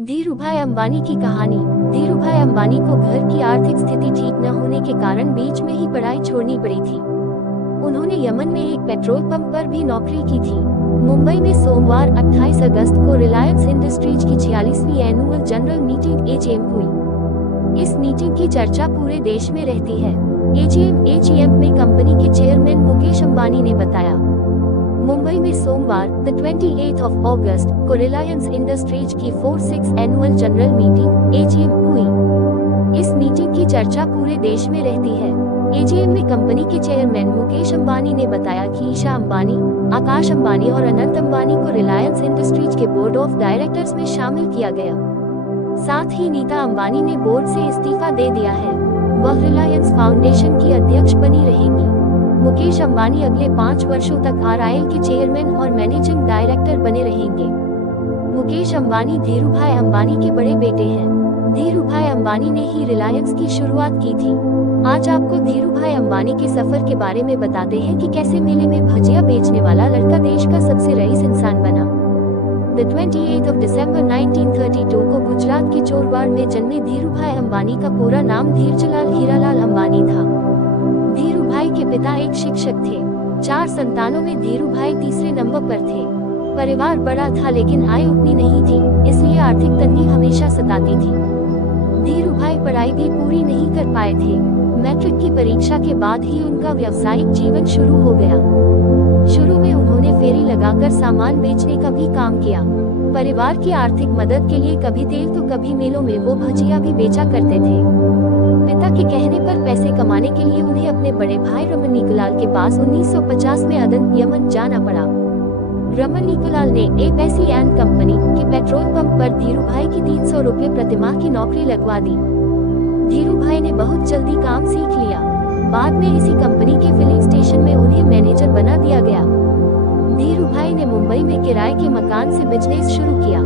धीरूभाई अंबानी की कहानी। धीरूभाई अंबानी को घर की आर्थिक स्थिति ठीक न होने के कारण बीच में ही पढ़ाई छोड़नी पड़ी थी। उन्होंने यमन में एक पेट्रोल पंप पर भी नौकरी की थी। मुंबई में सोमवार 28 अगस्त को रिलायंस इंडस्ट्रीज की 46वीं एनुअल जनरल मीटिंग एजीएम हुई। इस मीटिंग की चर्चा पूरे देश में रहती है। एजीएम में कंपनी के चेयरमैन मुकेश अंबानी ने बताया। मुंबई में सोमवार 28 अगस्त को रिलायंस इंडस्ट्रीज की 46 एनुअल जनरल मीटिंग एजीएम हुई। इस मीटिंग की चर्चा पूरे देश में रहती है। एजीएम में कंपनी के चेयरमैन मुकेश अंबानी ने बताया कि ईशा अंबानी, आकाश अंबानी और अनंत अंबानी को रिलायंस इंडस्ट्रीज के बोर्ड ऑफ डायरेक्टर्स में शामिल किया गया। साथ ही नीता अंबानी ने बोर्ड से इस्तीफा दे दिया है। वह रिलायंस फाउंडेशन की अध्यक्ष बनी रहेंगी। मुकेश अंबानी अगले 5 वर्षों तक आरआईएल के चेयरमैन और मैनेजिंग डायरेक्टर बने रहेंगे। मुकेश अंबानी धीरूभाई अंबानी के बड़े बेटे हैं। धीरूभाई अंबानी ने ही रिलायंस की शुरुआत की थी। आज आपको धीरूभाई अंबानी के सफर के बारे में बताते हैं कि कैसे मेले में भजिया बेचने वाला लड़का देश का सबसे रईस इंसान बना। 28 दिसंबर 1932 को गुजरात के चोरवाड़ में जन्मे धीरूभाई अंबानी का पूरा नाम धीरजलाल हीरालाल अंबानी था। धीरूभाई के पिता एक शिक्षक थे। 4 संतानों में धीरूभाई तीसरे नंबर पर थे। परिवार बड़ा था लेकिन आय उतनी नहीं थी, इसलिए आर्थिक तंगी हमेशा सताती थी। धीरूभाई पढ़ाई भी पूरी नहीं कर पाए थे। मैट्रिक की परीक्षा के बाद ही उनका व्यावसायिक जीवन शुरू हो गया। शुरू में उन्होंने फेरी लगाकर सामान बेचने का भी काम किया। परिवार की आर्थिक मदद के लिए कभी तेल तो कभी मेलों में वो भजिया भी बेचा करते थे। पिता के कहने पर पैसे कमाने के लिए उन्हें अपने बड़े भाई रमन निकुलाल के पास 1950 में अदन यमन जाना पड़ा। रमन निकुलाल ने एक ऐसी एंड कंपनी के पेट्रोल पंप पर धीरूभाई की 300 रुपये प्रतिमाह की नौकरी लगवा दी। धीरूभाई ने बहुत जल्दी काम सीख लिया। बाद में इसी कंपनी के फिलिंग स्टेशन में उन्हें मैनेजर बना दिया गया। धीरूभाई ने मुंबई में किराए के मकान से बिजनेस शुरू किया।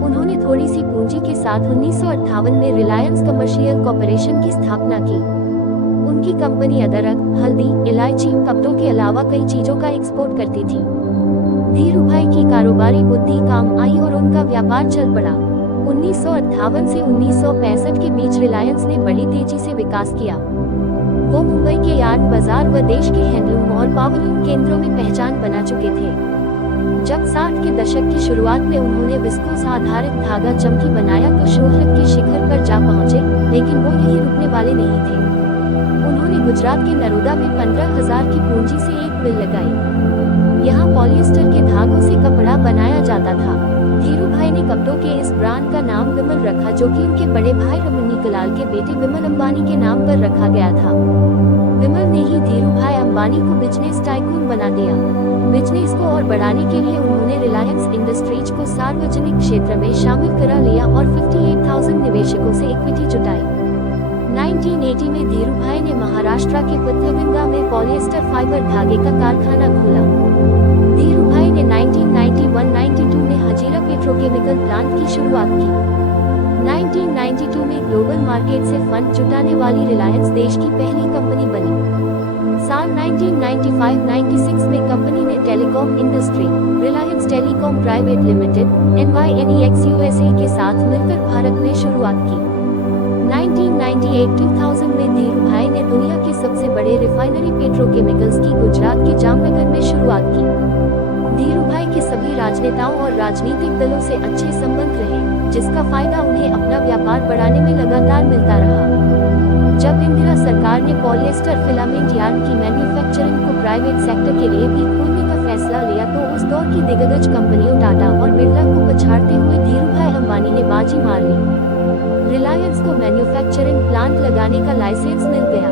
उन्होंने थोड़ी सी पूंजी के साथ 1958 में रिलायंस कमर्शियल कॉर्पोरेशन की स्थापना की। उनकी कंपनी अदरक, हल्दी, इलायची, कपड़ों के अलावा कई चीजों का एक्सपोर्ट करती थी। धीरूभाई की कारोबारी बुद्धि काम आई और उनका व्यापार चल पड़ा। 1958 से 1965 के बीच रिलायंस ने बड़ी तेजी से विकास किया। वो मुंबई के यार्ड बाजार व देश के हैंडलूम और पावरलूम केंद्रों में पहचान बना चुके थे। जब 60 के दशक की शुरुआत में उन्होंने विस्कोस आधारित धागा चमकी बनाया तो शोहरत के शिखर पर जा पहुंचे, लेकिन वो यही रुकने वाले नहीं थे। उन्होंने गुजरात के नरोदा में 15,000 की पूंजी से एक मिल लगाई। यहाँ पॉलिएस्टर के धागों से कपड़ा बनाया जाता था। धीरूभाई ने कपड़ों के इस ब्रांड का नाम विमल रखा, जो कि उनके बड़े भाई रमन निकुलाल के बेटे विमल अंबानी के नाम पर रखा गया था। विमल ने ही धीरूभाई अंबानी को बिजनेस टाइकून बना दिया। बिजनेस को और बढ़ाने के लिए उन्होंने रिलायंस इंडस्ट्रीज को सार्वजनिक क्षेत्र में शामिल करा लिया और 58,000 निवेशकों से इक्विटी जुटाई। 1980 में धीरूभाई ने महाराष्ट्र के पुत्रगंगा में पॉलिएस्टर फाइबर धागे का कारखाना खोला। धीरूभाई ने 1991-92 में हजीरा पेट्रोकेमिकल प्लांट की शुरुआत की। 1992 में ग्लोबल मार्केट से फंड जुटाने वाली रिलायंस देश की पहली कंपनी बनी। साल 1995-96 में कंपनी ने telecom industry, Reliance telecom private limited (NYNEX USA) के साथ मिलकर भारत में शुरुआत की। 1998-2000 में धीरूभाई ने दुनिया के सबसे बड़े रिफाइनरी पेट्रोकेमिकल्स की गुजरात के जामनगर में शुरुआत की। धीरूभाई के सभी राजनेताओं और राजनीतिक दलों से अच्छे संबंध रहे, जिसका फायदा उन्हें अपना व्यापार बढ़ाने में लगातार मिलता रहा। जब इंदिरा सरकार ने पॉलिएस्टर फिलामेंट यार्न की मैन्युफैक्चरिंग को प्राइवेट सेक्टर के लिए भी खोलने का फैसला लिया तो उस दौर की दिग्गज कंपनियों टाटा और बिरला को पछाड़ते हुए धीरूभाई अंबानी ने बाजी मार ली। रिलायंस को मैन्युफैक्चरिंग प्लांट लगाने का लाइसेंस मिल गया।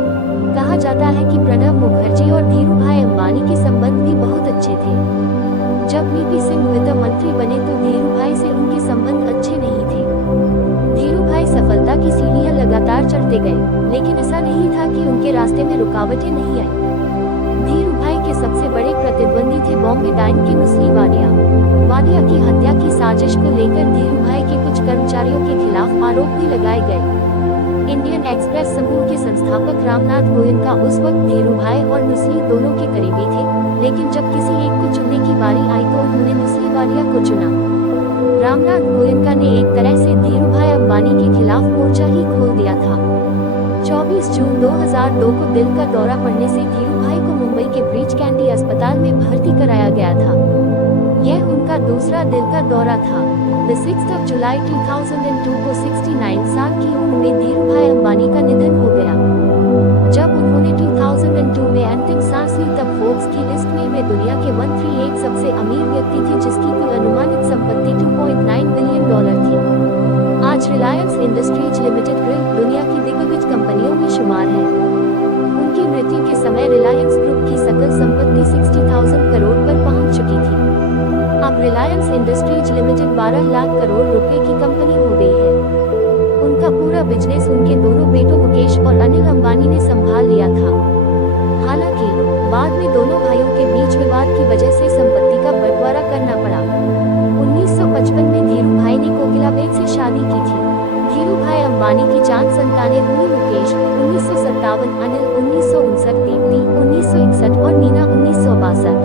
कहा जाता है कि प्रणब मुखर्जी और धीरूभाई अंबानी के संबंध भी बहुत अच्छे थे। जब वीपी सिंह वित्त मंत्री बने तो धीरूभाई से उनके संबंध अच्छे नहीं थे। धीरूभाई सफलता की सीढ़ियां लगातार चढ़ते गए, लेकिन ऐसा नहीं था कि उनके रास्ते में रुकावटें नहीं आई। धीरूभाई के सबसे बड़े प्रतिद्वंदी थे बॉम्बे डाइन के मुस्लिम वाडिया की हत्या की साजिश को लेकर धीरूभाई के कुछ कर्मचारियों के खिलाफ आरोप भी लगाए गए। इंडियन एक्सप्रेस समूह के संस्थापक रामनाथ गोयनका उस वक्त धीरूभाई और नुस्ली दोनों के करीबी थे, लेकिन जब किसी एक को चुनने की बारी आई तो उन्होंने नुस्ली वाडिया को चुना। रामनाथ गोयनका ने एक तरह से अंबानी के खिलाफ मोर्चा ही खोल दिया था। 24 जून 2002 को दिल का दौरा पड़ने से धीरूभाई को मुंबई के ब्रीच कैंडी अस्पताल में भर्ती कराया गया था। यह उनका दूसरा दिल का दौरा था। 6 जुलाई 2002 को 69 साल की उम्र में धीरूभाई अंबानी का निधन हो गया। जब उन्होंने 2002 में अंतिम सांस ली तब फोर्ब्स की लिस्ट में वे दुनिया के 138 सबसे अमीर व्यक्ति थे, जिसकी कुल अनुमानित संपत्ति $2.9 बिलियन थी। आज रिलायंस इंडस्ट्रीज लिमिटेड दुनिया की दिग्गज कंपनियों में शुमार है। उनकी मृत्यु के समय रिलायंस ग्रुप की सकल संपत्ति 60,000 करोड़ पर पहुंच चुकी थी। अब रिलायंस इंडस्ट्रीज लिमिटेड 12 लाख करोड़ रुपए की कंपनी हो गई है। उनका पूरा बिजनेस उनके दोनों बेटों मुकेश और अनिल अंबानी ने संभाल लिया था। हालांकि बाद में दोनों भाइयों के बीच विवाद की वजह से संपत्ति का बंटवारा करना पड़ा। 1955 में धीरूभाई ने कोकिलाबेन से शादी की थी। धीरूभाई अंबानी की 4 संतानें हुई, मुकेश 1957, अनिल 1959, दीप्ति 1961 और नीना 1962।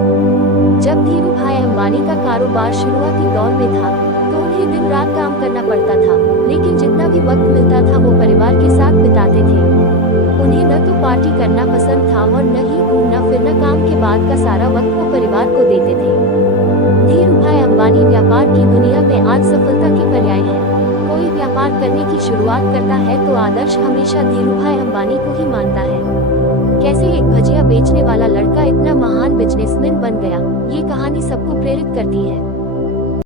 जब धीरूभाई अंबानी का कारोबार शुरुआती दौर में था तो उन्हें दिन रात काम करना पड़ता था, लेकिन जितना भी वक्त मिलता था वो परिवार के साथ बिताते थे। उन्हें न तो पार्टी करना पसंद था और न ही घूमना फिरना। काम के बाद का सारा वक्त वो परिवार को देते थे। धीरूभाई अंबानी व्यापार की दुनिया में आज सफलता के पर्याय है। कोई व्यापार करने की शुरुआत करता है तो आदर्श हमेशा धीरूभाई अंबानी को ही मानता है। कैसे एक भजिया बेचने वाला लड़का इतना महान बिजनेसमैन बन गया, ये कहानी सबको प्रेरित करती है।